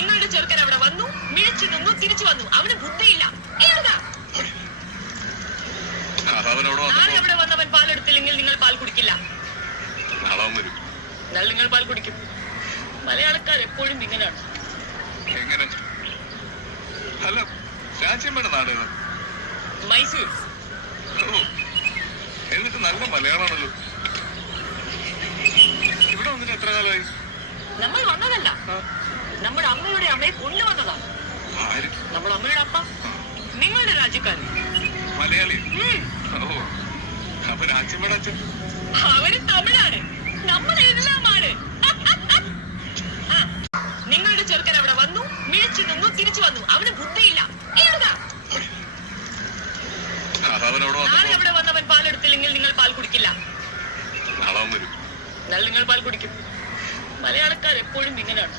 നിങ്ങളുടെ ചെറുക്കൻ അവിടെ വന്നു, മിഴിച്ചു നിന്നു, തിരിച്ചു വന്നു. അവന് ബുദ്ധിയില്ല. നാളെ അവിടെ വന്നവൻ പാലെടുത്തില്ലെങ്കിൽ നിങ്ങൾ പാൽ കുടിക്കില്ല. എന്നാൽ നിങ്ങൾ പാൽ കുടിക്കും. മലയാളക്കാർ എപ്പോഴും ഇങ്ങനെയാണ്. മൈസൂർ. എന്നിട്ട് നല്ല മലയാളമാണല്ലോ. ഇവിടെ വന്നിട്ട് എത്ര കാലമായി? നമ്മൾ വന്നതല്ല, നമ്മുടെ അമ്മയുടെ അമ്മയെ കൊണ്ടുവന്നതാണ്. നമ്മുടെ അമ്മയുടെ അപ്പ നിങ്ങളുടെ രാജ്യക്കാരൻ മലയാളി. അപ്പൊ രാജ്യമ്മയുടെ അച്ഛൻ? അവര് തമിഴാണ്, നമ്മളെല്ലാമാണ്. നിങ്ങളുടെ ചെറുക്കൻ അവിടെ വന്നു, മിഴിച്ചു നിന്നു, തിരിച്ചു വന്നു. അവന് ബുദ്ധിയില്ല. നാളെ അവിടെ വന്നവൻ പാലെടുത്തില്ലെങ്കിൽ നിങ്ങൾ പാൽ കുടിക്കില്ല. എന്നാൽ നിങ്ങൾ പാൽ കുടിക്കും. മലയാളക്കാർ എപ്പോഴും ഇങ്ങനെയാണ്.